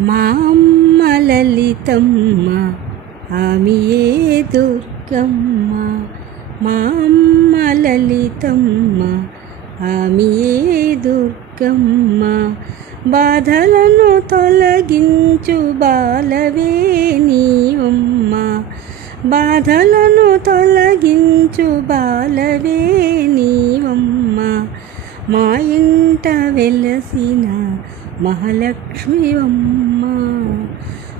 మా అమ్మ లలితమ్మ ఆమెయే దుర్గమ్మ. మా అమ్మ లలితమ్మ ఆమెయే దుర్గమ్మ. బాధలను తొలగించు బాలవే నీవమ్మ. బాధలను తొలగించు బాలవే నీవమ్మ. మా ఇంట వెలసిన మహాలక్ష్మివమ్మ.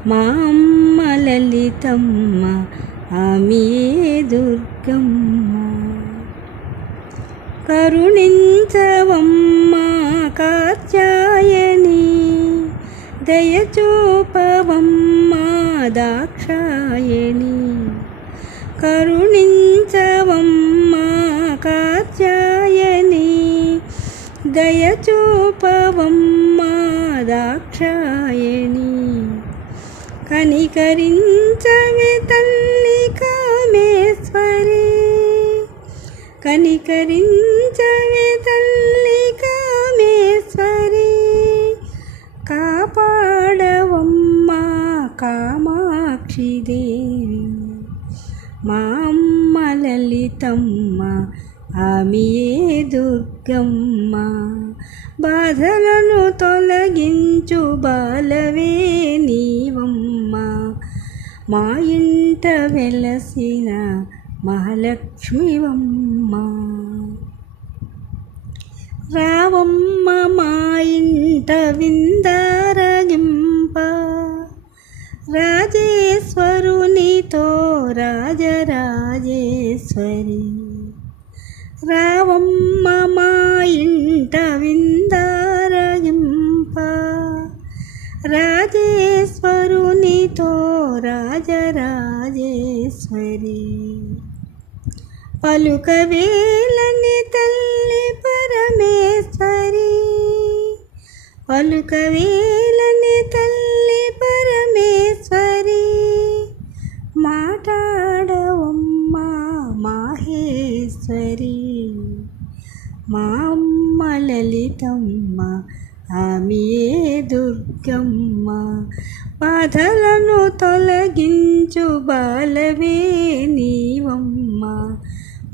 మా అమ్మ లలితమ్మ ఆమెయే దుర్గమ్మ. కరుణించవమ్మ కాత్యాయని, దయచూపవమ్మ దాక్షాయని. కరుణించవమ్మ కాత్యాయని, దయచూపవమ్మ దాక్షాయని. కనికరించవే తల్లి కామేశ్వరి, కనికరించవే తల్లి కామేశ్వరి. కాపాడవమ్మ కామాక్షి దేవి. మా అమ్మ లలితమ్మ ఆమెయే దుర్గమ్మ. బాధలను తొలగించు బాలవే నీవమ్మ. మా ఇంట వెలసిన మహాలక్ష్మివమ్మ. రావమ్మ మా ఇంట విందారగింప, రాజేశ్వరునితో రాజరాజేశ్వరి. రావమ్మ మా ఇంట విందారగింప, రాజేశ్వరునితో రాజరాజేశ్వరి. పలుకవేలని తల్లి పరమేశ్వరి, పలుకవేలని తల్లి పరమేశ్వరి. మాటాడవమ్మ మాహేశ్వరి. మా అమ్మ లలితమ్మ ఆమెయే దుర్గమ్మ. బాధలను తొలగించు బాలవే నీవమ్మ.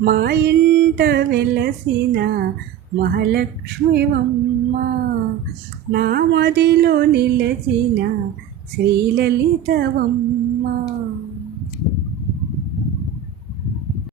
మా ఇంట వెలసిన మహాలక్ష్మివమ్మ. నా మదిలో నిలచిన శ్రీలలితవమ్మ.